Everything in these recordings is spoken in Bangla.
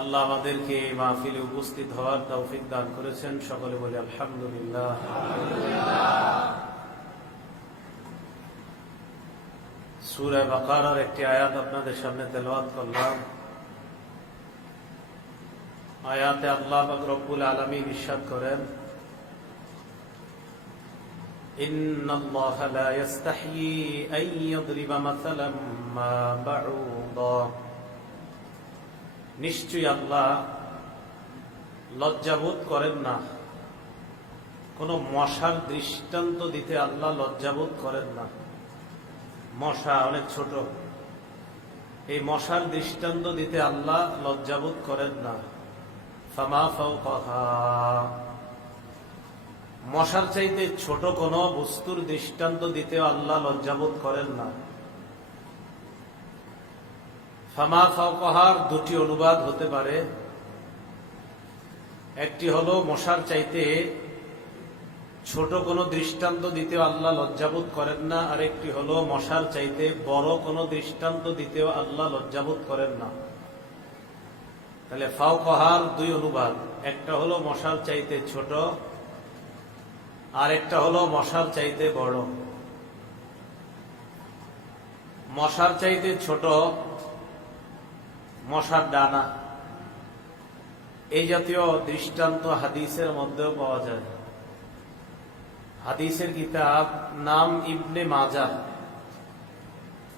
আল্লাহ আমাদেরকে এই মাহফিলে উপস্থিত হওয়ার তৌফিক দান করেছেন। সকলে বলি আলহামদুলিল্লাহ। সূরা বাকারার একটি আয়াত আপনাদের সামনে তেলাওয়াত করলাম। আয়াতে আল্লাহ পাক রব্বুল আলামিন ইরশাদ করেন, ইন্নাল্লাহা লা ইস্তাহয়ী আন ইয়াদরিবা মাসালাম মা বাউদা। নিশ্চয়ই আল্লাহ লজ্জাবোধ করেন না, কোন মশার দৃষ্টান্ত দিতে আল্লাহ লজ্জাবোধ করেন না। মশা অনেক ছোট, এই মশার দৃষ্টান্ত দিতে আল্লাহ লজ্জাবোধ করেন না। ফামা ফাওকাহা, মশার চাইতে ছোট কোন বস্তুর দৃষ্টান্ত দিতেও আল্লাহ লজ্জাবোধ করেন না। ফামা ফাওকাহার দুটি অনুবাদ হতে পারে। একটি হলো মশার চাইতে ছোট কোনো দৃষ্টান্ত দিতেও আল্লাহ লজ্জাবোধ করেন না, আর একটি হলো মশার চাইতে বড় কোনো দৃষ্টান্ত দিতেও আল্লাহ লজ্জাবোধ করেন না। তাহলে ফাওকাহার দুই অনুবাদ, একটা হলো মশার চাইতে ছোট, আর একটা হলো মশার চাইতে বড়। মশার চাইতে ছোট মশার ডানা, এই জাতীয় দৃষ্টান্ত হাদিসের মধ্যেও পাওয়া যায়। হাদিসের কিতাব নাম ইবনে মাজাহ,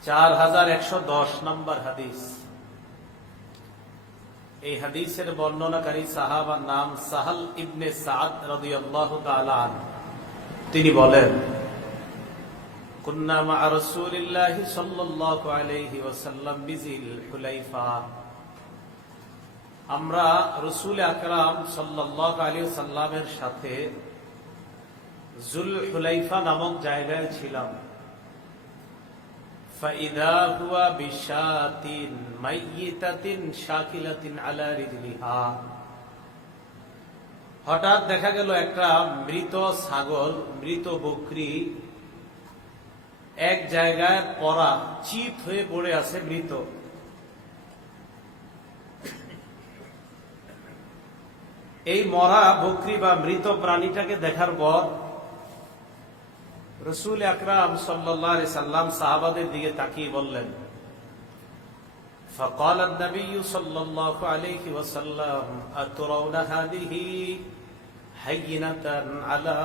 4110 নম্বর হাদিস। এই হাদিসের বর্ণনাকারী সাহাবার নাম সাহাল ইবনে সাদ রাদিয়াল্লাহু তাআলা আনহু। তিনি বলেন, কুন্না মা রাসূলিল্লাহি সাল্লাল্লাহু আলাইহি ওয়াসাল্লাম বিজিল হুলাইফা। আমরা রাসূল আকরাম সাল্লাল্লাহু আলাইহি ওয়াসাল্লামের সাথে জুল হুলাইফা নামক জায়গায় ছিলাম। ফাইদা হুয়া বিশাতিন মাইয়িতাতিন শাকিলাতিন আলা রিজলিহা। হঠাৎ দেখা গেল একটা মৃত ছাগল, মৃত বকরি এক জায়গায় পড়া, চিত হয়ে পড়ে আছে, মৃত। এই মরা বকরি বা মৃত প্রাণীটাকে দেখার পর রাসূল আকরাম সাল্লাল্লাহু আলাইহি সাল্লাম সাহাবাদের দিকে তাকিয়ে বললেন, فقال النبي صلى الله عليه وسلم أترون هذه هينة على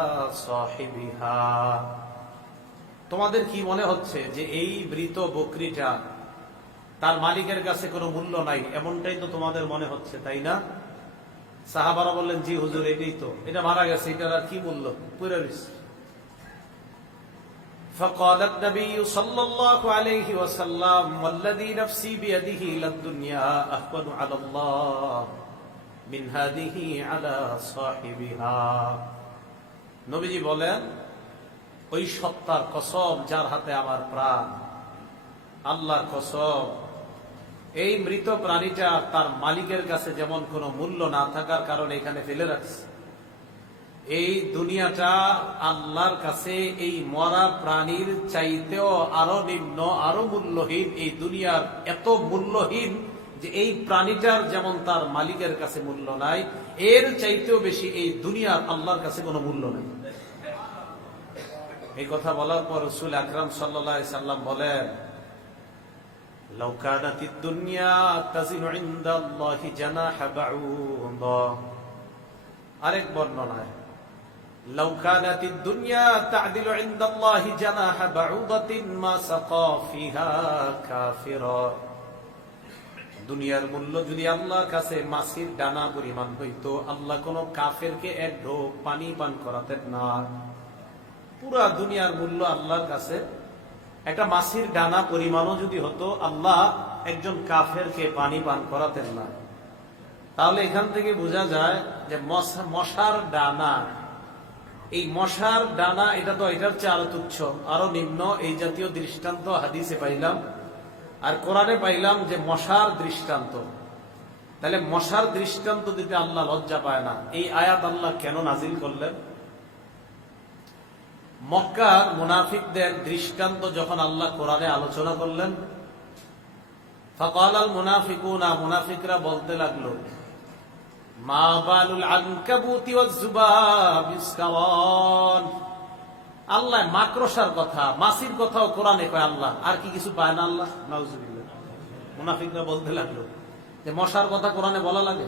صاحبها। তোমাদের কি মনে হচ্ছে যে এই মৃত বকরিটা তার মালিকের কাছে কোনো মূল্য নাই? এমনটাই তো তোমাদের মনে হচ্ছে, তাই না? সাহাবারা বললেন, জি হুজুর, এটাই তো, এটা মারা গেছে, এটার আর কি মূল্য, পুরো রিস্ক। فقال النبي صلى الله عليه وسلم والذي نفسي بيده للدنيا أهون على الله من هذه على صاحبها। নবীজি বলেন, ওই সত্তার কসম যার হাতে আমার প্রাণ, আল্লাহর কসম, এই মৃত প্রাণীটা তার মালিকের কাছে যেমন কোনো মূল্য না থাকার কারণে এখানে ফেলে রাখছে, এই দুনিয়াটা আল্লাহর কাছে এই মরা প্রাণীর চাইতেও আরো নিম্ন, আরো মূল্যহীন। এই দুনিয়ার এত মূল্যহীন যে এই প্রাণীটার যেমন তার মালিকের কাছে মূল্য নাই, এর চাইতেও বেশি এই দুনিয়ার আল্লাহর কাছে কোনো মূল্য নাই। এই কথা বলার পর রাসূল আকরাম সাল্লাল্লাহু আলাইহি সাল্লাম বলেন, লাউ কানাতিদ দুনিয়া তাজিনু ইনদাল্লাহি জানাহা বাউদা। আরেক বর্ণনায়, লাউ কানাতিদ দুনিয়া তা'দিলু ইনদাল্লাহি জানাহা বাউদাতিন মা সাকা ফিহা কাফিরা। দুনিয়ার মূল্য যদি আল্লাহর কাছে মাছির ডানা পরিমাণ হইতো, আল্লাহ কোন কাফেরকে এক ঢোক পানি পান করাতেন না। পুরা দুনিয়ার মূল্য আল্লাহর কাছে একটা মাছির ডানা পরিমাণও যদি হতো, আল্লাহ একজন কাফেরকে পানি পান করাতেন না। তাহলে এখান থেকে বোঝা যায় যে মশার ডানা, এই মশার ডানা এটা তো এটার চেয়ে আরো তুচ্ছ, আরো নিম্ন। এই জাতীয় দৃষ্টান্ত হাদিসে পাইলাম, আর কোরআনে পাইলাম যে মশার দৃষ্টান্ত। তাহলে মশার দৃষ্টান্ত দিতে আল্লাহ লজ্জা পায় না। এই আয়াত আল্লাহ কেন নাজিল করলেন? মক্কার মুনাফিকদের দৃষ্টান্ত যখন আল্লাহ কোরআনে আলোচনা করলেন, ফাকালাল মুনাফিকুনা, মুনাফিকরা বলতে লাগলো, মা বালুল আনকাবুতি ওয়াজ যুবাব ইসকাওয়ান। আল্লাহ মাকড়সার কথা, মাছির কথাও কোরআনে কয় আল্লাহ, আর কি কিছু পায় না আল্লাহ? নাউজুবিল্লাহ। মুনাফিকরা বলতে লাগলো যে মশার কথা কোরআনে বলা লাগে,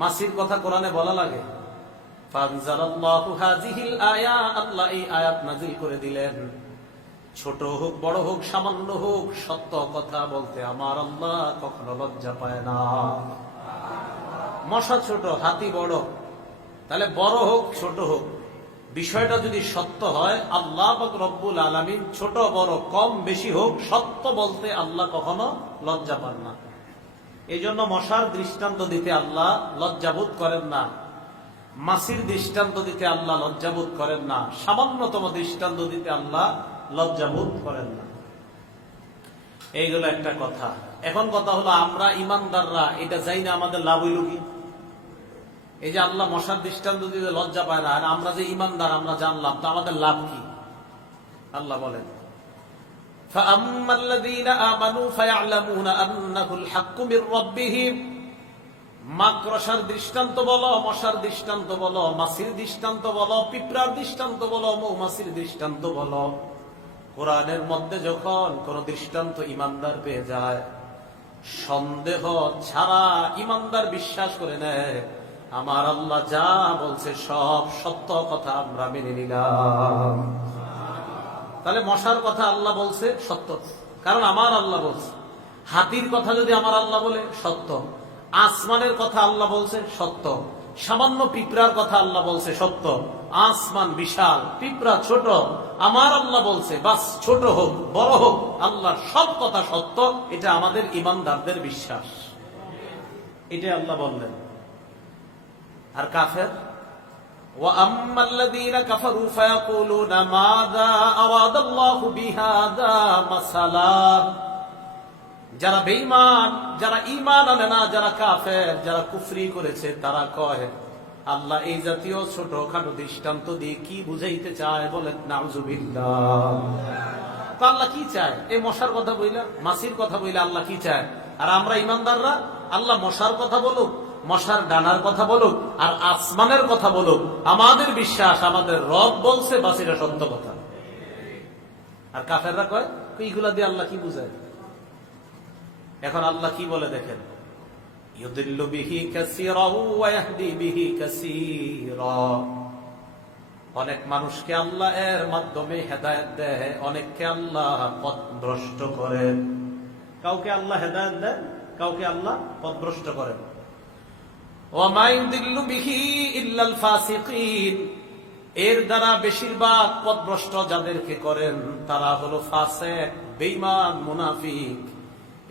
মাছির কথা কোরআনে বলা লাগে। ফানজালাল্লাহু হাযিহিল আয়া, আল্লাহ এই আয়াত নাযিল করে দিলেন, ছোট হোক বড় হোক সামান্য হোক, সত্য কথা বলতে আমার আল্লাহ কখনো লজ্জা পায় না। মশা ছোট, হাতি বড়, তাহলে বড় হোক ছোট হোক, বিষয়টা যদি সত্য হয়, আল্লাহ পাক রব্বুল আলামিন ছোট বড় কম বেশি হোক, সত্য বলতে আল্লাহ কখনো লজ্জা পান না। এই জন্য মশার দৃষ্টান্ত দিতে আল্লাহ লজ্জাবোধ করেন না, মাছির দৃষ্টান্ত দিতে আল্লাহ লজ্জাবোধ করেন না, সামান্যতম দৃষ্টান্ত দিতে আল্লাহ লজ্জাবোধ করেন না। এইগুলো একটা কথা। এখন কথা হলো, আমরা ইমানদাররা এটা চাই না, আমাদের লাভ হইল কি? এই যে আল্লাহ মশার দৃষ্টান্ত দিতে লজ্জা পায় না, আর আমরা যে ইমানদার আমরা জানলাম, তো আমাদের লাভ কি? আল্লাহ বলেন, فَأَمَّا الَّذِينَ آمَنُوا فَيَعْلَمُونَ أَنَّهُ الْحَقُّ مِنْ رَبِّهِمْ। মাকড়সার দৃষ্টান্ত বলো, মশার দৃষ্টান্ত বলো, মাছির দৃষ্টান্ত বলো, পিঁপড়ার দৃষ্টান্ত বলো, মৌমাছির দৃষ্টান্ত বলো, কোরআনের মধ্যে যখন কোন দৃষ্টান্ত ইমানদার পেয়ে যায়, সন্দেহ ছাড়া ইমানদার বিশ্বাস করে নেয়, আমার আল্লাহ যা বলছে সব সত্য কথা আমরা মেনে নিলাম। তাহলে মশার কথা আল্লাহ বলছে সত্য, কারণ আমার আল্লাহ বলছে। হাতির কথা যদি আমার আল্লাহ বলে সত্য, আসমানের কথা আল্লাহ বলছে সত্য, সামান্য পিঁপড়ার কথা আল্লাহ বলছে সত্য। আসমান বিশাল, পিঁপড়া ছোট, আমার আল্লাহ বলছে বাস, ছোট হোক বড় হোক আল্লাহর সব কথা সত্য। এটা আমাদের ইমানদারদের বিশ্বাস, এটা আল্লাহ বললেন। আর কাফের, وَأَمَّا الَّذِينَ كَفَرُوا فَيَقُولُونَ مَاذَا أَرَادَ اللَّهُ بِهَذَا مَثَلًا। যারা বেঈমান, যারা ঈমান আনে না, যারা কাফের, যারা কুফরি করেছে, তারা কয় আল্লাহ এই জাতীয় ছোটখাটো দৃষ্টান্ত দিয়ে কি বুঝাইতে চায়? বলেন নাউজুবিল্লাহ। তো আল্লাহ কি চায়? এই মশার কথা বইলা, মাছির কথা বইলা আল্লাহ কি চায়? আর আমরা ইমানদাররা, আল্লাহ মশার কথা বলুক, মশার ডানার কথা বলুক, আর আসমানের কথা বলুক, আমাদের বিশ্বাস আমাদের রব বলছে, বাস এটা সত্য কথা। আর কাফেররা কয় এইগুলা দিয়ে আল্লাহ কি বুঝায়? এখন আল্লাহ কি বলে দেখেন, ইউদিল্লু বিহি কাসীরা ওয়া ইয়াহদি বিহি কাসীরা। অনেক মানুষকে আল্লাহ এর মাধ্যমে হেদায়েত দেয়, অনেককে আল্লাহ পথভ্রষ্ট করেন। কাউকে আল্লাহ হেদায়েত দেন, কাউকে আল্লাহ পথভ্রষ্ট করেন। ওয়া মা ইউদিল্লু বিহি ইল্লাল ফাসিকিন। এর দ্বারা বেশিরভাগ পথভ্রষ্ট যাদেরকে করেন তারা হলো ফাসিক, বেঈমান, মুনাফিক।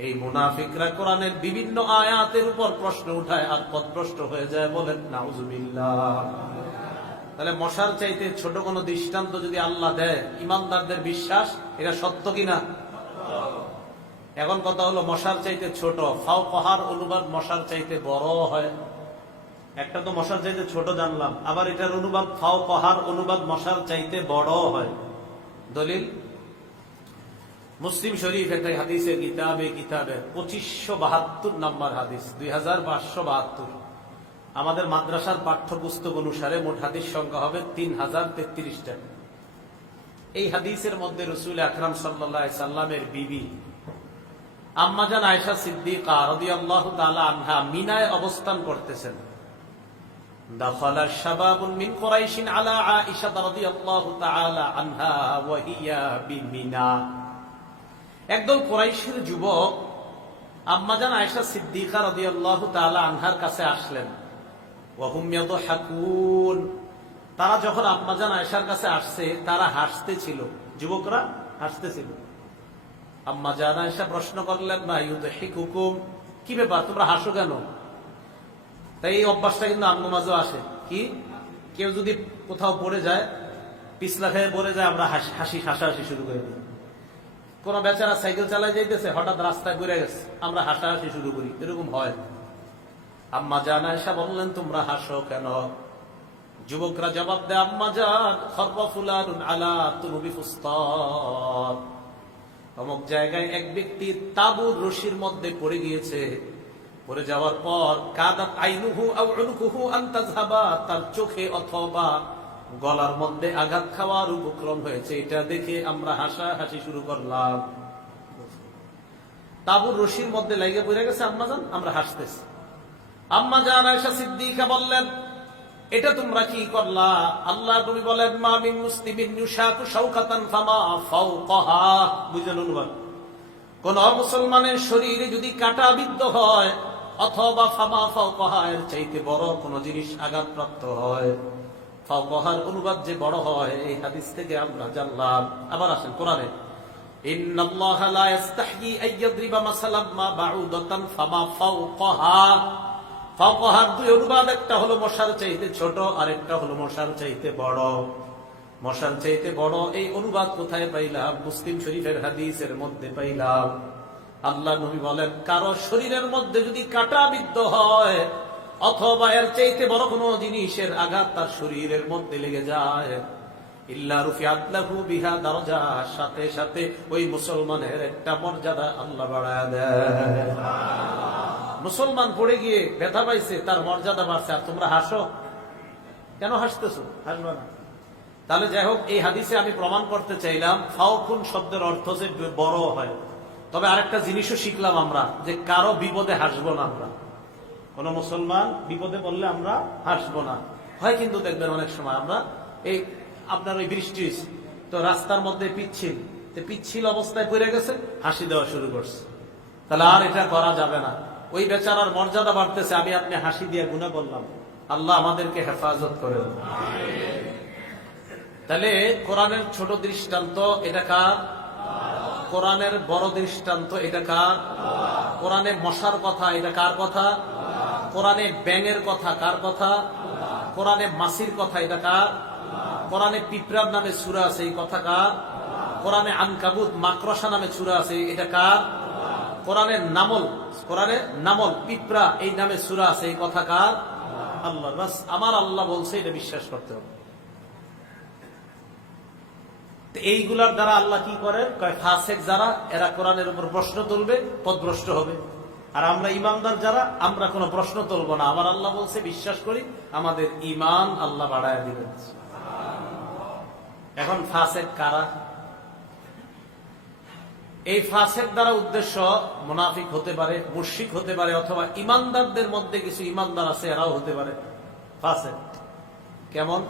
এই মুনাফিকরা কোরআনের বিভিন্ন আয়াতের উপর প্রশ্ন উঠায় আর পথভ্রষ্ট হয়ে যায়। বলেন নাউজুবিল্লাহ। তাহলে মশার চাইতে ছোট কোন দৃষ্টান্ত যদি আল্লাহ দেয়, ইমানদারদের বিশ্বাস এটা সত্য কিনা? এখন কথা হলো, মশার চাইতে ছোট, ফাওকহার অনুবাদ মশার চাইতে বড় হয়। একটা তো মশার চাইতে ছোট জানলাম, আবার এটার অনুবাদ ফাওকহার অনুবাদ মশার চাইতে বড় হয়। দলিল মুসলিম শরীফ একটা হাদিসের কিতাবে 2572 নম্বর হাদিস, 2572। আমাদের মাদ্রাসার পাঠ্যপুস্তক অনুসারে মোট হাদিস সংখ্যা হবে 3033টা। এই হাদিসের মধ্যে রাসূল আকরাম সাল্লাল্লাহু আলাইহি সাল্লামের বিবি আম্মাজান আয়েশা সিদ্দিকা রাদিয়াল্লাহু তাআলা আনহা মিনায় অবস্থান করতেছেন। দাখালা শাবাবুন মিন কুরাইশিন আলা আয়েশা রাদিয়াল্লাহু তাআলা আনহা ওয়া হিয়া বিমিনা। একদল কুরাইশের যুবক আম্মাজান আয়েশা সিদ্দিকা রাদিয়াল্লাহু তাআলা আনহার কাছে আসলেন। ওয়া হুম ইয়াদহাকুন। তারা যখন আম্মাজান আয়েশার কাছে আসছে, তারা হাসতেছিল, যুবকরা হাসতেছিল। আম্মাজান আয়েশা প্রশ্ন করলেন, মা ইউদহিকুকুম, কি ব্যাপার তোমরা হাসো কেন? তাই এই অভ্যাসটা কিন্তু আম্মু মাঝে আসে, কি কেউ যদি কোথাও পড়ে যায়, পিছলা খেয়ে পড়ে যায়, আমরা হাসাহাসি শুরু করে দিই। কোন বেচারা সাইকেল চালায় যাইতেছে, হঠাৎ রাস্তায় ঘুরে গেছে, আমরা হাসাহাসি শুরু করি, এরকম হয়। আম্মাজান আয়েশা বললেন, তোমরা হাসো কেন? যুবকরা জবাব দেয়, আম্মাজান খাররা ফুলানুন আলা তুরুবি ফুস্তাত। অমুক জায়গায় এক ব্যক্তি তাঁবুর রশির মধ্যে পড়ে গিয়েছে, পড়ে যাওয়ার পর কাদাত আইনুহু আও উনকুহু আন তাযহাবা, তার চোখে অথবা গলার মধ্যে আঘাত খাওয়ার উপক্রম হয়েছে। এটা দেখে আমরা হাসাহাসি শুরু করলাম। তাঁবুর রশির মধ্যে লাগিয়ে পড়ে গেছে আম্মাজান, আমরা হাসতেছি। আম্মাজান আয়েশা সিদ্দিকা বললেন, এটা তোমরা কি করলা? আল্লাহ নবী বলেন, মা মিন মুসলিমিন ইউশাকু শাওকাতান ফামা ফাওকাহা। বুঝলেন অনুবাদ? কোন মুসলমানের শরীরে যদি কাটা বিদ্ধ হয় অথবা ফামা ফাওকাহা, এর চাইতে বড় কোন জিনিস আঘাতপ্রাপ্ত হয়, ফাওকাহার অনুবাদ যে বড় হয়, এই হাদিস থেকে আমরা জানলাম। আবার আসেন কোরআনে, ইন্নাল্লাহা লা ইস্তাহয়ি আন ইয়াদরিবা মাসালাম মা বাউদাতান ফামা ফাওকাহা। ফাওকাহার দুই অনুবাদ, একটা হলো মশার চাইতে ছোট, আর একটা হলো মশার চাইতে বড়। মশার চাইতে বড় এই অনুবাদ কোথায় পাইলাম? মুসলিম শরীফের হাদিসের মধ্যে পাইলাম। আল্লাহ নবী বলেন, কারো শরীরের মধ্যে যদি কাটা বিদ্ধ হয় অথবা এর চাইতে বড় কোনো জিনিসের আঘাত তার শরীরের মধ্যে লেগে যায়, ইল্লা রুফিআত লাহু বিহা দারাজা, সাথে সাথে ওই মুসলমানের একটা মর্যাদা আল্লাহ বাড়ায় দেয়। মুসলমান পড়ে গিয়ে ব্যথা পাইছে, তার মর্যাদা বাড়ছে, আর তোমরা হাসো কেন? হাসতেছো, হাসবা না। তাহলে যাই হোক, এই হাদিসে আমি প্রমাণ করতে চাইলাম ফাওকুন শব্দের অর্থ যে বড় হয়। তবে আরেকটা জিনিসও শিখলাম আমরা, যে কারো বিপদে হাসবো না আমরা। কোন মুসলমান বিপদে পড়লে আমরা হাসবো না। হয় কিন্তু দেখবেন অনেক সময় আমরা, এই আপনার ওই বৃষ্টি তো রাস্তার মধ্যে পিচ্ছিল অবস্থায় পড়ে গেছে, হাসি দেওয়া শুরু করছে। তাহলে আর এটা করা যাবে না। ওই বেচারার মর্যাদা বাড়তেছে, আমি আপনি হাসি দিয়ে গুনাহ করলাম। আল্লাহ আমাদেরকে হেফাজত করেন। তাহলে কোরআনের ছোট দৃষ্টান্ত এটা কার? কোরআনের বড় দৃষ্টান্ত এটা কার? কোরআনে মশার কথা এটা কার কথা? কোরআনে ব্যাঙের কথা কার কথা? কোরআনে মাছির কথা এটা কার? কোরআনে পিঁপড়ার নামে সূরা আছে, এই কথা কার? কোরআনে আনকাবুত মাকড়সা নামে সূরা আছে, এটা কার? কোরআনে নামল পিঁপড়া এই নামে সূরা আছে, এই কথা কার? আল্লাহ। বাস আমার আল্লাহ বলছে, এটা বিশ্বাস করতে হবে। এইগুলার দ্বারা আল্লাহ কি করেন? ফাসেক যারা, এরা কোরআনের উপর প্রশ্ন তুলবে, পথভ্রষ্ট হবে। আর আমরা ইমানদার যারা, আমরা কোনো প্রশ্ন তুলবো না। আমার আল্লাহ বলছে, বিশ্বাস করি, আমাদের ঈমান আল্লাহ বাড়ায় দিবেন। এখন ফাসেক কারা? এই ফাসেক দ্বারা উদ্দেশ্য মুনাফিক হতে পারে, মুশরিক হতে পারে, অথবা ইমানদারদের মধ্যে কিছু ইমানদার আছে এরাও হতে পারে ফাসেক। কেমন?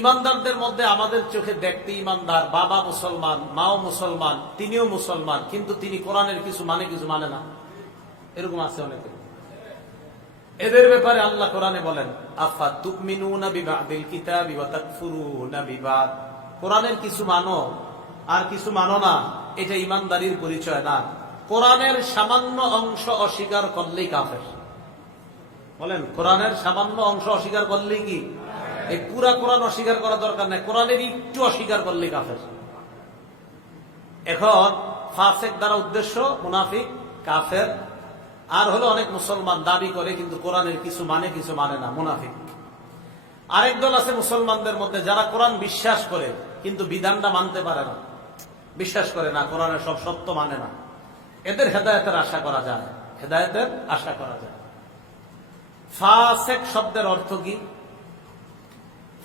ইমানদারদের মধ্যে আমাদের চোখে দেখতে ইমানদার, বাবা মুসলমান, মাও মুসলমান, তিনিও মুসলমান, কিন্তু তিনি কোরআনের কিছু মানে না, এরকম আছে অনেকে। এদের ব্যাপারে আল্লাহ কোরআনে বলেন, আফা তুমিনুনা বিবাদিল কিতাবি ওয়া তাকফুরুনা বিবাদ। কোরআনের কিছু মানো আর কিছু মানো না, এটা ইমানদারির পরিচয় না। কোরআনের সামান্য অংশ অস্বীকার করলেই কাফের। বলেন, কোরআনের সামান্য অংশ অস্বীকার করলেই কি? এই পুরা কোরআন অস্বীকার করা দরকার নাই, কোরআনের একটু অস্বীকার করলেই কাফের। এখন ফাসেক দ্বারা উদ্দেশ্য মুনাফিক, কাফের। আর হলো অনেক মুসলমান দাবি করে কিন্তু কোরআনের কিছু মানে না, মুনাফিক। আরেক দল আছে মুসলমানদের মধ্যে যারা কোরআন বিশ্বাস করে কিন্তু বিধানটা মানতে পারে না, বিশ্বাস করে না, কোরআনের সব সত্য মানে না। এদের হেদায়েতের আশা করা যায়, ফাসেক শব্দের অর্থ কি?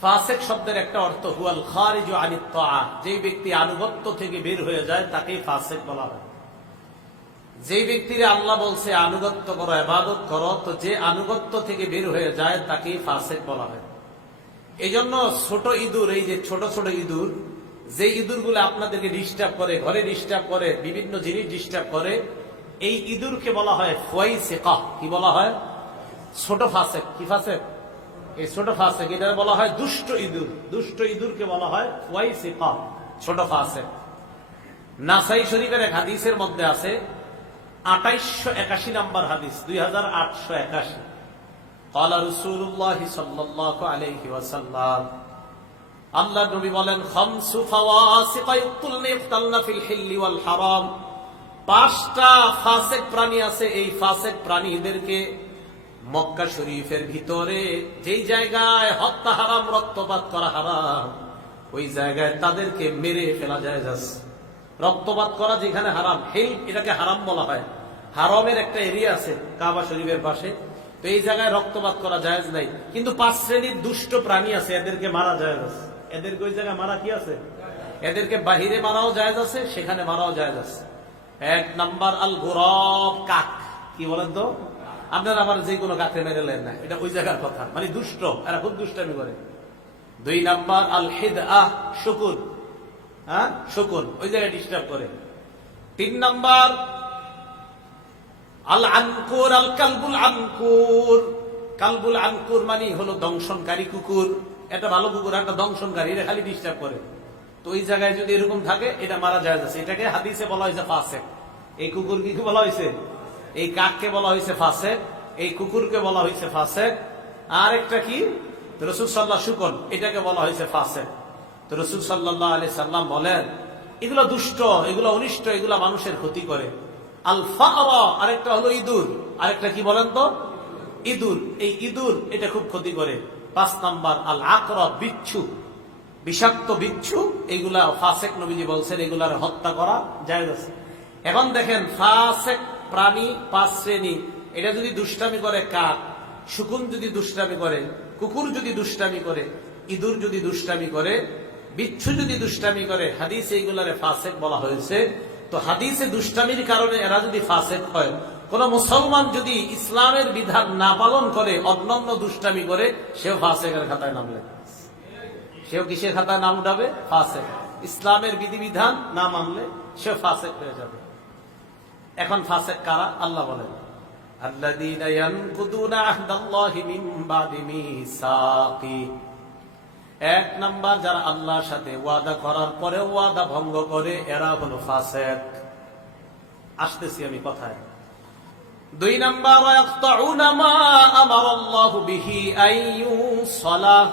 ফাসেক শব্দের একটা অর্থ হুয়াল খারিজু আনিত তাআত, যেই ব্যক্তি আনুগত্য থেকে বের হয়ে যায় তাকেই ফাসেক বলা হয়। যেই ব্যক্তিরা আল্লাহ বলছে আনুগত্য করো, ইবাদত করো, তো যে আনুগত্য থেকে বের হয়ে যায় তাকেই ফাসেক বলা হয়। এই জন্য ছোট ইঁদুর, এই যে ছোট ছোট ইঁদুর, যে ইঁদুরগুলো আপনাদেরকে ডিস্টার্ব করে, ঘরে ডিস্টার্ব করে, বিভিন্ন জিনিস ডিস্টার্ব করে, এই ইঁদুরকে বলা হয় ফাসিকা। কি বলা হয়? ছোট ফাসেক। কি ফাসেক? এই ছোট ফাসেক, এটা বলা হয় দুষ্ট ইঁদুর। দুষ্ট ইঁদুরকে বলা হয় ফাসিকা, ছোট ফাসেক। নাসাই শরীফের এক হাদিসের মধ্যে আছে 2881 নম্বর হাদিস, 2881। ক্বালা রাসূলুল্লাহ সাল্লাল্লাহু আলাইহি ওয়াসাল্লাম, আল্লাহ নবী বলেন, খামসু ফাওয়াসিক ইউক্তালনা ফিল হিল্লি ওয়াল হারাম। 5টা ফাসেক প্রাণী আছে, এই ফাসেক প্রাণীদেরকে মক্কা শরীফের ভিতরে যেই জায়গায় হত্যা হারাম, রক্তপাত করা হারাম, ওই জায়গায় তাদেরকে মেরে ফেলা যায়। রক্তপাত করা যেখানে হারাম, হিল এটাকে হারাম বলা হয়। হারামের একটা এরিয়া আছে কাবা শরীফের পাশে, তো এই জায়গায় রক্তপাত করা জায়েজ নাই। কিন্তু 5 শ্রেণীর দুষ্ট প্রাণী আছে, এদেরকে মারা জায়েজ আছে। এদেরকে ওই জায়গায় মারা কি আছে? এদেরকে বাহিরে মারাও জায়েজ আছে, সেখানে মারাও জায়েজ আছে। 1 নাম্বার আল গুরাব, কাক। কি বলেন তো? আপনারা আবার যে কোনো কাকে মেরে নেন না, এটা ওই জায়গার কথা, মানে দুষ্ট, এরা খুব দুষ্টামি করে। 2 নাম্বার আল হিদআহ, শুকুর। হ্যাঁ, শুকুর ওই জায়গায় ডিস্টার্ব করে। 3 নাম্বার আল আনকুর, আল কালবুল আনকুর। কালবুল আনকুর মানে হলো দংশনকারী কুকুর। এটা ভালো কুকুর, একটা দংশনকারী, এটা খালি ডিস্টার্ব করে। তো ওই জায়গায় যদি এরকম থাকে, এটা মারা যায় আছে। এটাকে হাদিসে বলা হয়েছে ফাসেক। এই কুকুর কি বলা হয়েছে? এই কাককে বলা হয়েছে ফাসেক, এই কুকুরকে বলা হয়েছে ফাসেক। আর একটা কি রাসূল সাল্লাল্লাহু আলাইহি শুকর, এটাকে বলা হয়েছে ফাসেক। তো রাসূল সাল্লাল্লাহু আলাইহি সাল্লাম বলেন এগুলো দুষ্ট, এগুলো অনিষ্ট, এগুলো মানুষের ক্ষতি করে। আল ফারা, আরেকটা হলো ইঁদুর। আরেকটা কি বলেন তো? ইঁদুর। এই ইঁদুর এটা খুব ক্ষতি করে। 5 নাম্বার আল আকরাব, বিচ্ছু, বিষাক্ত বিচ্ছু। এগুলা ফাসেক, নবীজি বলছেন এগুলার হত্যা করা জায়েজ আছে। এখন দেখেন ফাসেক প্রাণী 5 শ্রেণী। এটা যদি দুষ্টামি করে কাক, শুকুন যদি দুষ্টামি করে, কুকুর যদি দুষ্টামি করে, ইঁদুর যদি দুষ্টামি করে, বিচ্ছু যদি দুষ্টামি করে, হাদিসে এইগুলারে ফাসেক বলা হয়েছে। তো হাদিসে দুষ্টামির কারণে এরা যদি ফাসেক হয়, কোন মুসলমান যদি ইসলামের বিধান না পালন করে অন্যান্য দুষ্টামি করে, সেও ফাসেকের খাতায় নামলে। সেও কিসের খাতায় নাম উঠাবে? ফাসেক। ইসলামের বিধিবিধান না মানলে সেও ফাসেক হয়ে যাবে। এখন ফাসেক কারা? আল্লাহ বলেন আল্লাযীনা ইয়ানকুদুনা আহদাল্লাহি মিন বাদি মিসাকি। 1 নাম্বার যারা আল্লাহর সাথে ওয়াদা করার পরে ওয়াদা ভঙ্গ করে, এরা হলো ফাসেক। আসতেছি আমি কথায়। 2 নাম্বার ওয়ায়াকতাউনা মা আমারাল্লাহু বিহি আইয়ুসালাহ।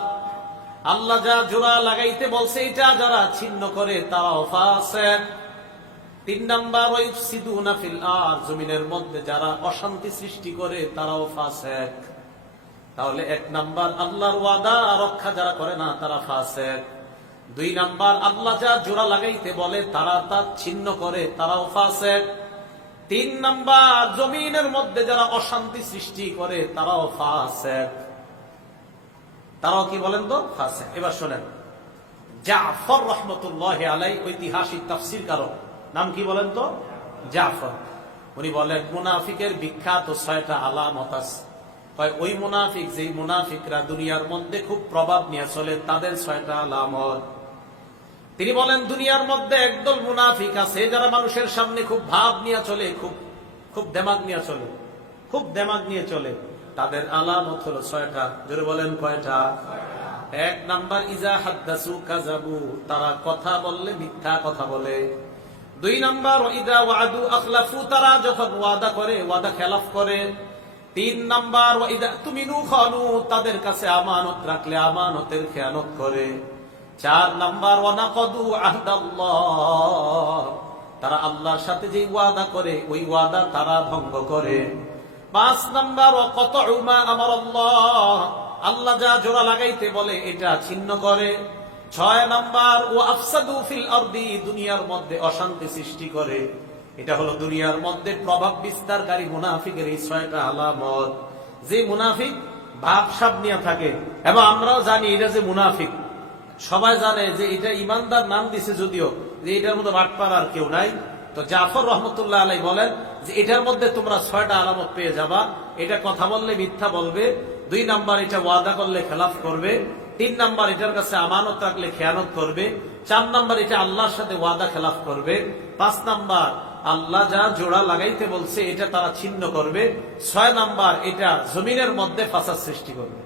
আল্লাহ যা জোড়া লাগাইতে বলছে এটা যারা ছিন্ন করে, তারাও ফাসেক। 3 নাম্বার ওয়াইফসিদুনা ফিল আরদ, জমিনের মধ্যে যারা অশান্তি সৃষ্টি করে, তারাও ফাসেক। তাহলে 1 নাম্বার আল্লাহর ওয়াদা রক্ষা যারা করে না, তারা ফাসেক। 2 নাম্বার আল্লাহ যা জোড়া লাগাইতে বলে তারা তা ছিন্ন করে, তারাও ফাসেক। 3 নাম্বার জমিনের মধ্যে যারা অশান্তি সৃষ্টি করে, তারাও ফাসেক। তারাও কি বলেন তো? ফাসেক। এবার শোনেন, জাফর রাহমাতুল্লাহি আলাইহি ঐতিহাসিক তাফসীরকারক, নাম কি বলেন তো? জাফর। উনি বলেন মুনাফিকের বিখ্যাত 6টা আলামত আছে। ওই মুনাফিক, যেই মুনাফিকরা দুনিয়ার মধ্যে খুব প্রভাব নিয়ে চলে, তাদের 6টা আলামত। তিনি বলেন দুনিয়ার মধ্যে একদল মুনাফিক আছে যারা মানুষের সামনে খুব ভাব নিয়ে চলে, খুব দেমাগ নিয়ে চলে, খুব দেমাগ নিয়ে চলে। তাদের আলামত হলো 6টা। জোরে বলেন কয়টা? 1 নাম্বার ইজা হাদ্দাসু কাযাবু, তারা কথা বললে মিথ্যা কথা বলে। 2 নাম্বার ইদা ওয়াদু আখলাফু, তারা যখন ওয়াদা করে ওয়াদা খেলাফ করে। 3 নাম্বার ইদা তুমিনু খানু, তাদের কাছে আমানত রাখলে আমানতের খেয়ানত করে। 4 নাম্বার ওয়ানাকাদু আহদাল্লাহ, তারা আল্লাহর সাথে যে ওয়াদা করে ওই ওয়াদা তারা ভঙ্গ করে। 5 নাম্বার ওয়াকাতউ মা আমারাল্লাহ, আল্লাহ যা জোড়া লাগাইতে বলে এটা ছিন্ন করে। 6 নাম্বার ওয়াফসাদু ফিল আরদি, দুনিয়ার মধ্যে অশান্তি সৃষ্টি করে। এটা হলো দুনিয়ার মধ্যে প্রভাব বিস্তারকারী মুনাফিকের এই 6টা আলামত। যে মুনাফিক ভাবসাব নিয়ে থাকে, এবং আমরাও জানি এটা যে মুনাফিক, সবাই জানে যে এটা ইমানদার নাম দিছে, যদিও যে এটার মধ্যে বাটপার আর কেউ নাই। তো জাফর রহমতুল্লাহ আলাইহি বলেন যে এটার মধ্যে তোমরা 6টা আলামত পেয়ে যাবা। এটা কথা বললে মিথ্যা বলবে। 2 নাম্বার এটা ওয়াদা করলে খেলাফ করবে। 3 নাম্বার এটার কাছে আমানত রাখলে খেয়ানত করবে। 4 নাম্বার এটা আল্লাহর সাথে ওয়াদা খেলাফ করবে। 5 নাম্বার আল্লাহ যা জোড়া লাগাইতে বলছে এটা তারা ছিন্ন করবে। 6 নাম্বার এটা জমিনের মধ্যে ফাসাদ সৃষ্টি করবে।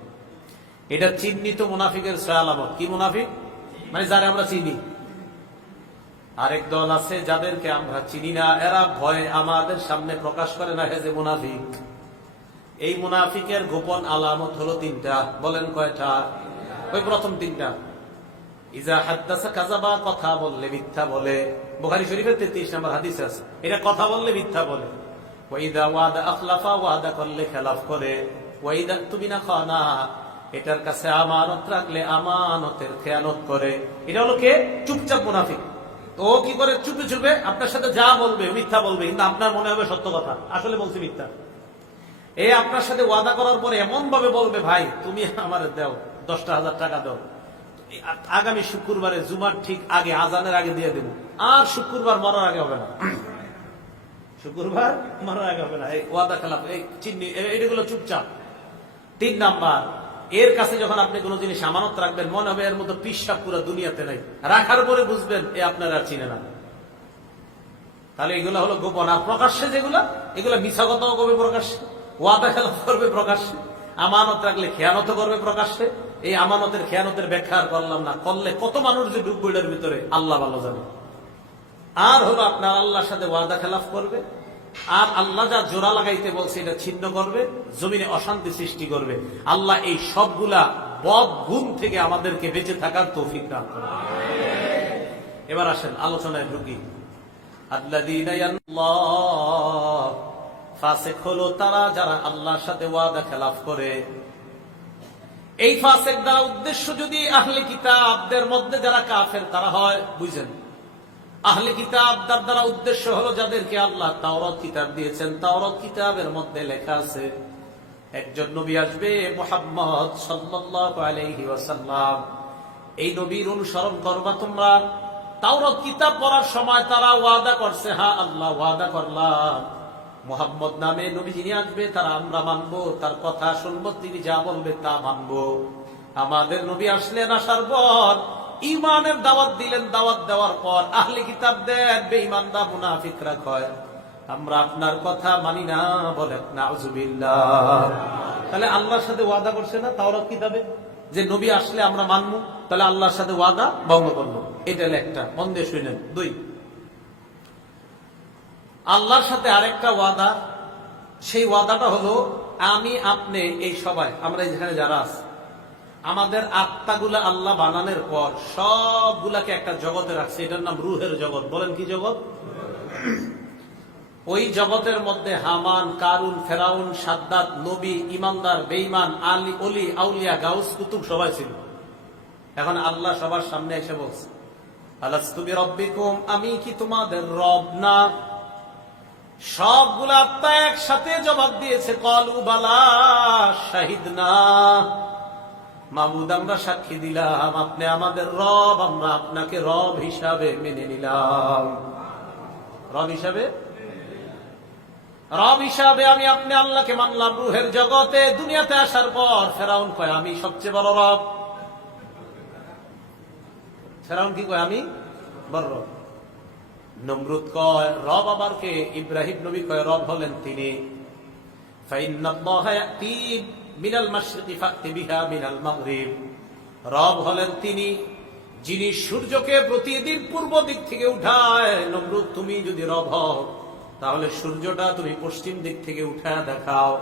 এটা চিহ্নিত মুনাফিকের 6 আলামত। কি মুনাফিক? মানে যারা আমরা চিনি। আরেক দল আছে যাদেরকে আমরা চিনি না, এরা ভয়ে আমাদের সামনে প্রকাশ করে না, হে যে মুনাফিক। এই মুনাফিকের গোপন আলামত হলো 3টা। বলেন কয়টা? ওই প্রথম 3টা। ইজা হাদ্দাসা কাযাবা, কথা বললে মিথ্যা বলে। বুখারী শরীফের 33 নম্বর হাদিস আছে, এটা কথা বললে মিথ্যা বলে। ওয়া ইযা ওয়াদা আখলাফা, ওয়াদা করলে খেলাফ করে। ওয়া ইযা তুমিনা খানা, এটার কাছে আমানত রাখলে আমানতের খেয়ানত করে। এটা হলো কে? চুপচাপ মুনাফিক। ও কি করে চুপে চুপে আপনার সাথে যা বলবে মিথ্যা বলবে, কিন্তু আপনার মনে হবে সত্য কথা, আসলে বলছে মিথ্যা। এ আপনার সাথে ওয়াদা করার পরে এমন ভাবে বলবে, ভাই তুমি আমার দাও 10,000 টাকা দাও, আগামী শুক্রবারে জুমার ঠিক আগে আজানের আগে দিয়ে দেবো, আর শুক্রবার মরার আগে হবে না, শুক্রবার মরার আগে হবে না। এই ওয়াদা খেলাফ, এই চিহ্নি, এইগুলো চুপচাপ। 3 নাম্বার, এর কাছে যখন আপনি কোনো জিনিস আমানত রাখবেন, মনে হবে এর মতো পিসাব পুরো দুনিয়াতে নাই, রাখার পরে বুঝবেন এ আপনার আর চিনে না। তাহলে এগুলো হলো গোপন। আর প্রকাশ্যে যেগুলো, এগুলো মিছা কথাও করবে প্রকাশ্যে, ওয়াদা খেলাফ করবে প্রকাশ্যে, আমানত রাখলে খেয়ানত করবে প্রকাশ্যে। এই আমানতের খেয়ানতের ব্যাখ্যা আর করলাম না, করলে কত মানুষ যে ডুববে এটার ভিতরে আল্লাহ ভালো জানে। আর হলো আপনার আল্লাহর সাথে ওয়াদা খেলাফ করবে, আর আল্লাহ যা জোড়া লাগাইতে বলছে এটা ছিন্ন করবে, জমিনে অশান্তি সৃষ্টি করবে। আল্লাহ এই সবগুলা বদ গুণ থেকে আমাদেরকে বেঁচে থাকার তৌফিক দান করবে। এবার আসেন আলোচনায় ঢুকি। ফাসেক হলো তারা যারা আল্লাহর সাথে ওয়াদা খেলাফ করে। এই ফাসেক দ্বারা উদ্দেশ্য যদি আহলে কিতাবদের মধ্যে যারা কাফের তারা হয়, বুঝেন। আহলে কিতাব দ্বারা উদ্দেশ্য হলো যাদেরকে আল্লাহ তাওরাত কিতাব দিয়েছেন, তাওরাত কিতাবের মধ্যে লেখা আছে একজন নবী আসবে, মুহাম্মদ সাল্লাল্লাহু আলাইহি ওয়াসাল্লাম। এই নবীর অনুসরণ করবা তোমরা। তাওরাত কিতাব পড়ার সময় তারা ওয়াদা করছে, হ্যাঁ আল্লাহ ওয়াদা করলাম মুহাম্মদ নামে নবী যিনি আসবে তারা আমরা মানবো, তার কথা শুনবো, তিনি যা বলবে তা মানবো। আমাদের নবী আসলেন, আসার পর ইমানের দাওয়াত দিলেন, দাওয়াত দেওয়ার পর আহলে কিতাবদের বেঈমানরা মুনাফিকরা কয় আমরা আপনার কথা মানি না, বলেন নাউজুবিল্লাহ। তাহলে আল্লাহর সাথে ওয়াদা করছে না তাওরাত কিতাবে যে নবী আসলে আমরা মানবো, তাহলে আল্লাহর সাথে ওয়াদা ভঙ্গ করলো। এটা একটা, মন দিয়ে শুনেন। 2, আল্লাহর সাথে আরেকটা ওয়াদা, সেই ওয়াদাটা হলো আমি আপনি এই সবাই আমরা যেখানে যারা আছি, আমাদের আত্মাগুলা আল্লাহ বানানোর পর সবগুলাকে একটা জগতে রাখছে, এটার নাম রুহের জগৎ। বলেন কি জগৎ? ওই জগতের মধ্যে হামান, কারুন, ফেরাউন, সাদ্দাত, নবী, ইমানদার, বেঈমান, আলী, অলি, আউলিয়া, গাউস, কুতুব সবাই ছিল। এখন আল্লাহ সবার সামনে এসে বলছে আলাস্তু বিরাব্বিকুম, আমি কি তোমাদের রব না? সবগুলা আত্মা একসাথে জবাব দিয়েছে ক্বালু বালা শাহিদনা, মাবুদ আমরা সাক্ষী দিলাম আপনি আমাদের রব, আমরা আপনাকে রব হিসাবে মেনে নিলাম। রব হিসাবে আমি আপনি আল্লাহকে মানলাম রুহের জগতে। দুনিয়াতে আসার পর ফেরাউন কয় আমি সবচেয়ে বড় রব। ফেরাউন কি কয়? আমি বড় রব। নমরুদ কয় রব আবার কে? ইব্রাহিম নবী কয় রব হলেন তিনি। ফাইন্নাল্লাহা ইয়াতি মিনাল মাশরিকি ফাতি বিহা মিনাল মাগরিব, রব হলেন তিনি যিনি সূর্যকে প্রতিদিন পূর্ব দিক থেকে উঠায়। নমরুদ তুমি যদি রব হও তাহলে সূর্যটা তুমি পশ্চিম দিক থেকে উঠায় দেখাও।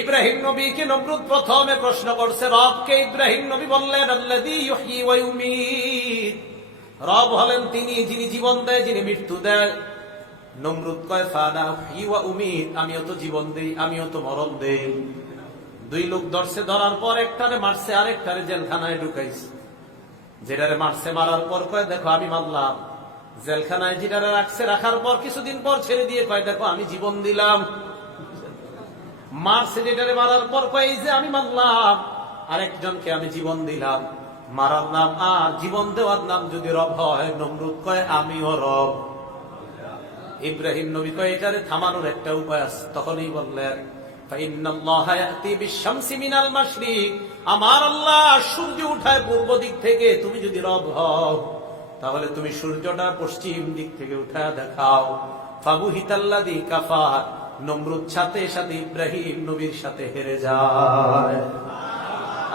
ইব্রাহিম নবীকে নমরুদ প্রথমে প্রশ্ন করছে রবকে। ইব্রাহিম নবী বললেন আল্লাযী ইউহয়ী ওয়া ইউমীত, রব হলেন তিনি যিনি জীবন দেয়, যিনি মৃত্যু দেয়। নমরুদ কয় ফানা উহয়ী ওয়া উমীত, আমিও তো জীবন দেই, আমিও তো মরণ দেই। 2 লোক ধরছে, ধরার পর একটারে মারছে, আরেকটারে জেলখানায় ঢুকাইছে। যেটারে মারছে মারার পর কয় দেখো আমি মারলাম। জেলখানায় যেটারে রাখছে, রাখার পর কিছুদিন পর ছেড়ে দিয়ে কয় দেখো আমি জীবন দিলাম। মারছে যেটারে মারার পর কয় এই যে আমি মারলাম, আরেকজনকে আমি জীবন দিলাম। মারার নাম আর জীবন দেওয়ার নাম যদি রব হয়, নমরুদ কয় আমিও রব। ইব্রাহিম নবী কয় এটারে থামানোর একটা উপায় আছে। তখনই বললেন ফাইন্নাল্লাহা ইয়াতি বিশ-শামসি মিনাল মাশরিক, আমার আল্লাহ সূর্য উঠায় পূর্ব দিক থেকে। তুমি যদি রব হও তাহলে তুমি সূর্যটা পশ্চিম দিক থেকে উঠায় দেখাও। ফাবুহিতাল্লাযী কাফার, নমরুদ সাথে সাথে ইব্রাহিম নবীর সাথে হেরে যায়,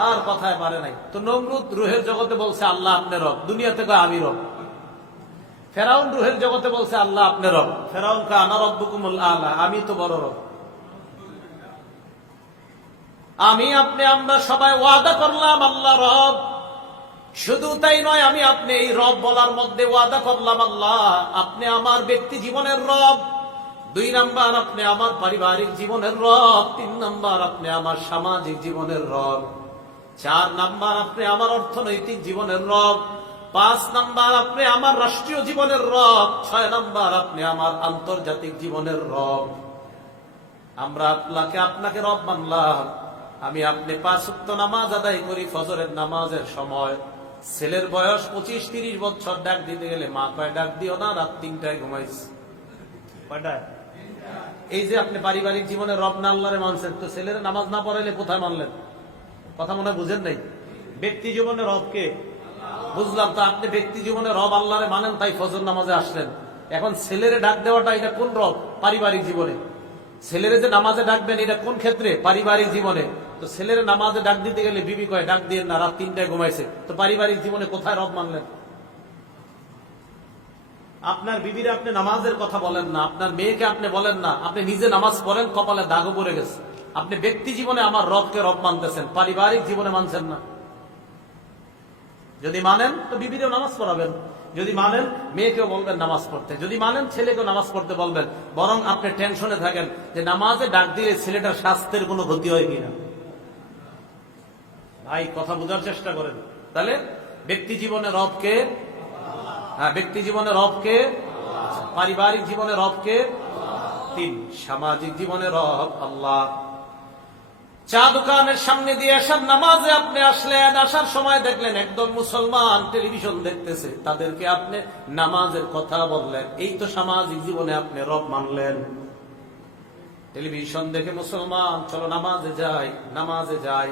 আর কথায় পারে নাই। তো নমরুদ রুহের জগতে বলছে আল্লাহ আপনি রব, দুনিয়াতে কয় আমি রব। ফেরাউন রুহের জগতে বলছে আল্লাহ আপনি রব, ফেরাউন কয় আনা রব্বুকুমুল আলা, আমি তো বড় রব। আমি আপনি আমরা সবাই ওয়াদা করলাম আল্লাহ রব। শুধু তাই নয়, আমি আপনি এই রব বলার মধ্যে ওয়াদা করলাম আল্লাহ আপনি আমার ব্যক্তি জীবনের রব। 2 নাম্বার আপনি আমার পারিবারিক জীবনের রব। 3 নাম্বার আপনি আমার সামাজিক জীবনের রব। 4 নাম্বার আপনি আমার অর্থনৈতিক জীবনের রব। 5 নাম্বার আপনি আমার রাষ্ট্রীয় জীবনের রব, 6 নাম্বার আপনি আমার আন্তর্জাতিক জীবনের রব। আমরা আপনাকে রব মানলাম, আমি আপনি 5 ওয়াক্ত নামাজ আদায় করি ফজরের নামাজের সময়। ছেলের বয়স 25-30 বছর, ডাক দিতে গেলে মা কয় ডাক দিও না, রাত 3টায় ঘুমাইছি। কয়টায়? এই যে আপনি পারিবারিক জীবনে রব না আল্লাহরে মানছেন, তো ছেলের নামাজ না পড়াইলে কোথায় মানলেন? কথা মনে হয় বুঝেন নাই। ব্যক্তি জীবনে রব কে? বুঝলাম। তো আপনি ব্যক্তি জীবনে রব আল্লাহরে মানেন, তাই ফজর নামাজে আসলেন। এখন ছেলেরে ডাক দেওয়াটা এটা কোন রব? পারিবারিক জীবনে। ছেলেরে যে নামাজে ডাকবেন এটা কোন ক্ষেত্রে? পারিবারিক জীবনে। তো ছেলের নামাজে ডাক দিতে গেলে বিবি কয় ডাক দিয়ে না, রাত 3টায় ঘুমাইছে। তো পারিবারিক জীবনে কোথায় রব মানলেন? আপনার বিবিরে আপনি নামাজের কথা বলেন না, আপনার মেয়েকে আপনি বলেন না, আপনি নিজে নামাজ পড়েন, কপালে দাগও পড়ে গেছে। আপনি ব্যক্তি জীবনে আমার রবকে রব মানতেছেন, পারিবারিক জীবনে মানছেন না। যদি মানেন তো বিবিরেও নামাজ পড়াবেন, যদি মানেন মেয়েকেও বলবেন নামাজ পড়তে, যদি মানেন ছেলেকেও নামাজ পড়তে বলবেন। বরং আপনি টেনশনে থাকেন যে নামাজে ডাক দিলে ছেলেটার স্বাস্থ্যের কোনো ক্ষতি হয় কিনা। ভাই কথা বোঝার চেষ্টা করেন। তাহলে ব্যক্তি জীবনে রবকে, হ্যাঁ ব্যক্তি জীবনে রবকে, পারিবারিক জীবনে রবকে, 3 সামাজিক জীবনে রব আল্লাহ। চা দোকানের সামনে দিয়ে আসার নামাজে আপনি আসলেন, আসার সময় দেখলেন একদম মুসলমান টেলিভিশন দেখতেছে, তাদেরকে আপনি নামাজের কথা বললেন, এই তো সামাজিক জীবনে আপনি রব মানলেন। টেলিভিশন দেখে মুসলমান, চলো নামাজে যাই, নামাজে যাই।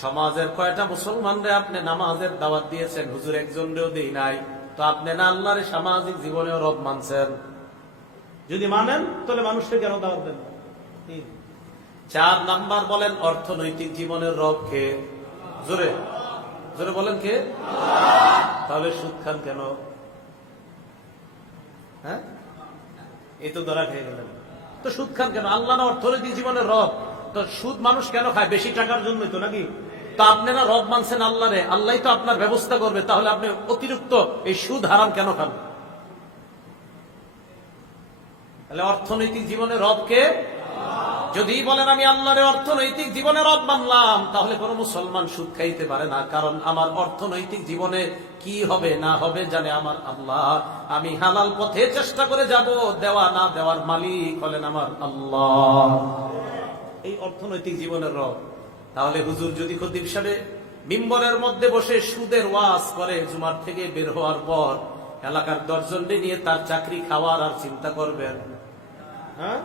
সমাজের কয়টা মুসলমানরে আপনি নামাজের দাওয়াত দিয়েছেন, হুজুর একজনরেও দেই নাই। তো আপনি না আল্লাহর সামাজিক জীবনেও রব মানছেন। যদি মানেন তাহলে মানুষকে কেন দাওয়াত দেন? 4 নাম্বার বলেন অর্থনৈতিক জীবনের রব কে? জোরে জোরে বলেন কে? তাহলে সুদ খান কেন? হ্যাঁ, এই তো ধরা খেয়ে গেলেন। তো সুদ খান কেন? আল্লাহ না অর্থনৈতিক জীবনের রব, তো সুদ মানুষ কেন খায়? বেশি টাকার জন্যই তো, নাকি? তো আপনারা রব মানছেন আল্লাহরে, আল্লাহ তো আপনার ব্যবস্থা করবে, তাহলে আপনি অতিরিক্ত এই সুদ হারাম কেন খান? তাহলে অর্থনৈতিক জীবনে রবকে যদি বলেন আমি আল্লাহরে অর্থনৈতিক জীবনে রব মানলাম, তাহলে কোন মুসলমান সুদ খাইতে পারে না। কারণ আমার অর্থনৈতিক জীবনে কি হবে না হবে জানে আমার আল্লাহ। আমি হালাল পথে চেষ্টা করে যাব, দেওয়া না দেওয়ার মালিক হলেন আমার আল্লাহ। এই অর্থনৈতিক জীবনের রব। তাহলে হুজুর যদি খতিব সাহেব মিম্বরের মধ্যে বসে সুদের ওয়াজ করে, জুমার থেকে বের হওয়ার পর এলাকার 10 জনকে নিয়ে তার চাকরি খাওয়ার আর চিন্তা করবেন? হ্যাঁ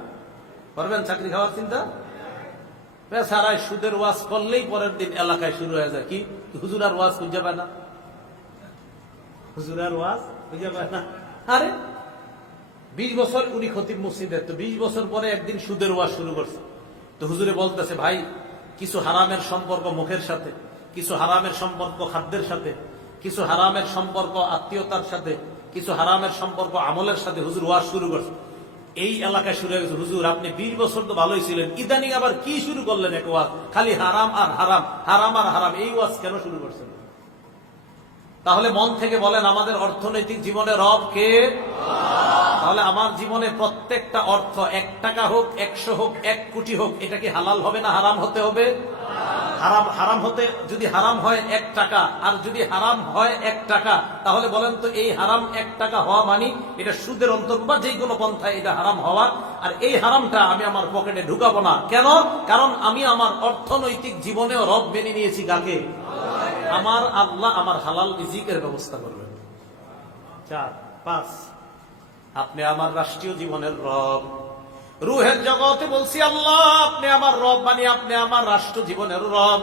করবেন? চাকরি খাওয়ার চিন্তা? সারাই সুদের ওয়াজ করলেই পরের দিন এলাকায় শুরু হয়ে যায় কি হুজুর আর ওয়াজ খুঁজে পায় না, হুজুর আর ওয়াজ খুঁজে পায় না। আরে 20 বছর উনি খতিব মসজিদের, তো 20 বছর পরে একদিন সুদের ওয়াজ শুরু করছে। তো হুজুরে বলতেছে ভাই কিছু হারামের সম্পর্ক মুখের সাথে, কিছু হারামের সম্পর্ক খাদ্যের সাথে, কিছু হারামের সম্পর্ক আত্মীয়তার সাথে, কিছু হারামের সম্পর্ক আমলের সাথে হুজুর ওয়াজ শুরু করছে। এই এলাকায় শুরু হয়ে গেছে, হুজুর আপনি 20 বছর তো ভালোই ছিলেন, ইদানিং আবার কি শুরু করলেন এক ওয়াজ, খালি হারাম আর হারাম, হারাম আর হারাম, এই ওয়াজ কেন শুরু করছেন? তাহলে মন থেকে বলেন আমাদের অর্থনৈতিক জীবনে রব কে? তাহলে আমার জীবনে প্রত্যেকটা অর্থ 1 টাকা হোক, 100 হোক, 1 কোটি হোক, এটা কি হালাল হবে না হারাম হতে হবে? হারাম। হারাম হতে, যদি হারাম হয় 1 টাকা, আর যদি হারাম হয় 1 টাকা, তাহলে বলেন তো এই হারাম 1 টাকা হওয়া মানে এটা সুদের অন্তর্গত বা যে কোনো পন্থায় এটা হারাম হওয়া। আর এই হারামটা আমি আমার পকেটে ঢুকাবো না। কেন? কারণ আমি আমার অর্থনৈতিক জীবনেও রব মেনে নিয়েছি কাকে? আমার আল্লাহ আমার হালাল রিজিকের ব্যবস্থা করবেন। 4, 5 আপনি আমার রাষ্ট্রীয় জীবনের রব। রুহের জগতে বলছি আল্লাহ আপনি আমার রব, মানে আপনি আমার রাষ্ট্র জীবনের রব।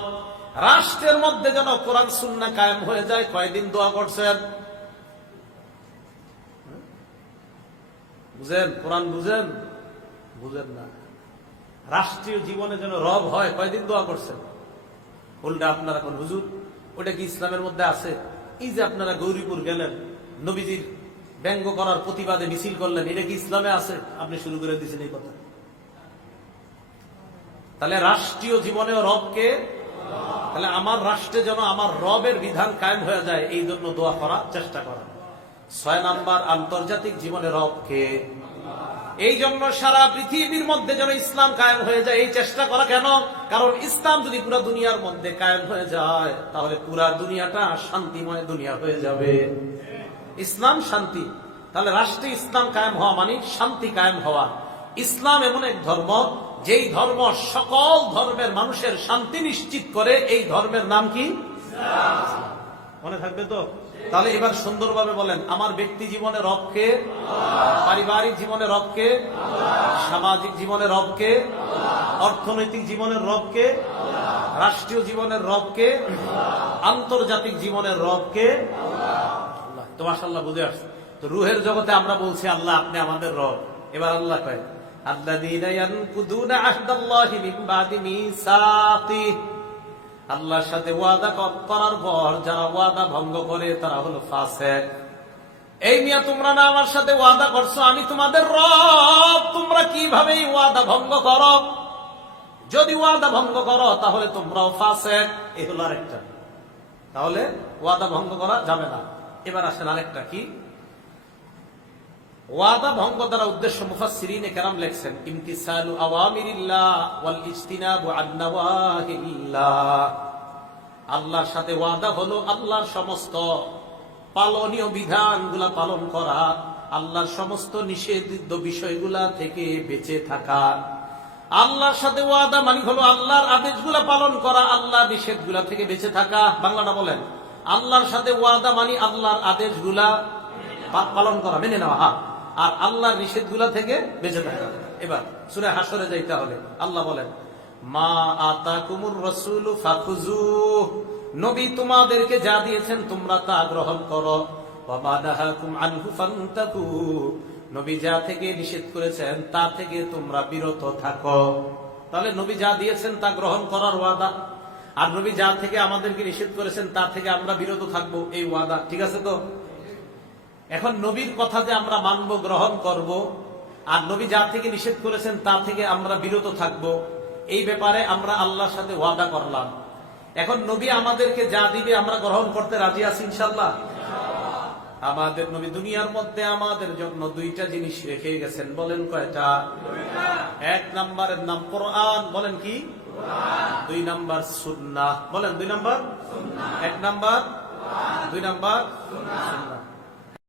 রাষ্ট্রের মধ্যে যেন কোরআন সুন্নাহ কায়েম হয়ে যায়। কয়দিন দোয়া করছেন? বুঝেন? কোরআন বুঝেন? বুঝেন না। রাষ্ট্রীয় জীবনে যেন রব হয়, কয়দিন দোয়া করছেন? উল্টা আপনারা কোন হুজুর ওটা কি ইসলামের মধ্যে আছে? এই যে আপনারা গৌরীপুর গেলেন, নবীজির ব্যঙ্গ করার প্রতিবাদে মিছিল করলেন, এটা কি ইসলামে আছে? আপনি শুরু করে দিয়েছেন এই কথা। তাহলে রাষ্ট্রীয় জীবনেও রবকে, তাহলে আমার রাষ্ট্রে যেন আমার রবের বিধান কায়েম হয়ে যায়, এই জন্য দোয়া করার চেষ্টা করা। 6 নাম্বার আন্তর্জাতিক জীবনে রবকে। এই জন্য সারা পৃথিবীর মধ্যে যেন ইসলাম কায়েম হয়ে যায় এই চেষ্টা করা। কেন? কারণ ইসলাম যদি পুরো দুনিয়ার মধ্যে কায়েম হয়ে যায় তাহলে পুরা দুনিয়াটা শান্তিময় দুনিয়া হয়ে যাবে। ইসলাম শান্তি, তাহলে রাষ্ট্রে ইসলাম কায়েম হওয়া মানে শান্তি কায়েম হওয়া। ইসলাম এমন এক ধর্ম যেই ধর্ম সকল ধর্মের মানুষের শান্তি নিশ্চিত করে। এই ধর্মের নাম কি? মনে থাকবে তো? তাহলে এবার সুন্দরভাবে বলেন, আমার ব্যক্তি জীবনে রবকে, পারিবারিক জীবনে রবকে, সামাজিক জীবনের রবকে, অর্থনৈতিক জীবনের রবকে, রাষ্ট্রীয় জীবনের রবকে, আন্তর্জাতিক জীবনের রবকে। তো মাশাআল্লাহ বুঝে আসছে। তো রুহের জগতে আমরা বলছি আল্লাহ আপনি আমাদের রব। এবার আল্লাহ কয় আল্লাযীনা ইয়ানকুদুনা আহদাল্লাহি মিন বাদি মিসাকিহি, আল্লাহর সাথে ওয়াদা করার পর যারা ওয়াদা ভঙ্গ করে তারা হলো ফাসিক। এই মিয়া তোমরা না আমার সাথে ওয়াদা করছো আমি তোমাদের রব, তোমরা কিভাবে এই ওয়াদা ভঙ্গ করো? যদি ওয়াদা ভঙ্গ করো তাহলে তোমরাও ফাসিক। এই হলো আরেকটা। তাহলে ওয়াদা ভঙ্গ করা যাবে না। এবার আসেন আরেকটা কি? ওয়াদা ভঙ্গ দ্বারা উদ্দেশ্য মুফাসসিরিনে কেরাম লেখছেন ইমতিসালু আওয়ামিরিল্লাহ ওয়াল ইজতিনাবু আন নাওয়াহিল্লাহ। আল্লাহর সাথে ওয়াদা হলো আল্লাহর সমস্ত পালনীয় বিধানগুলা পালন করা, আল্লাহর সমস্ত নিষিদ্ধ বিষয়গুলা থেকে বেঁচে থাকা। আল্লাহর সাথে ওয়াদা মানে হলো আল্লাহর আদেশগুলা পালন করা, আল্লাহর নিষেধগুলা থেকে বেঁচে থাকা। বাংলাটা বলেন, আল্লাহর সাথে ওয়াদা মানে আল্লাহর আদেশগুলা পালন করা, মেনে নেওয়া, আর আল্লাহর নিষেধগুলা থেকে বেঁচে থাকা। এবার সূরা হাশরে যাইতে হলে আল্লাহ বলেন মা আতাকুমুর রাসূলু ফাখুযুহু, নবী তোমাদেরকে যা দিয়েছেন তোমরা তা গ্রহণ করো। ওয়া মা নাহাকুম আনহু ফান্তাকু, নবী যা থেকে নিষেধ করেছেন তা থেকে তোমরা বিরত থাকো। তাহলে নবী যা দিয়েছেন তা গ্রহণ করার ওয়াদা, আর নবী যা থেকে আমাদেরকে নিষেধ করেছেন তা থেকে আমরা বিরত থাকবো, এই ওয়াদা। ঠিক আছে তো? এখন নবীর কথা যে আমরা মানব, গ্রহণ করব, আর নবী যা থেকে নিষেধ করেছেন তা থেকে আমরা বিরত থাকব, এই ব্যাপারে আমরা আল্লাহর সাথে ওয়াদা করলাম। এখন নবী আমাদেরকে যা দিবে আমরা গ্রহণ করতে রাজি আছি ইনশাআল্লাহ। আমাদের নবী দুনিয়ার মধ্যে আমাদের জন্য দুইটা জিনিস রেখে গেছেন। বলেন কয়টা? এক নাম্বারের নাম কোরআন। বলেন কি? দুই নাম্বার সুন্নাহ। বলেন দুই নাম্বার। এক নাম্বার, দুই নাম্বার সুন্নাহ।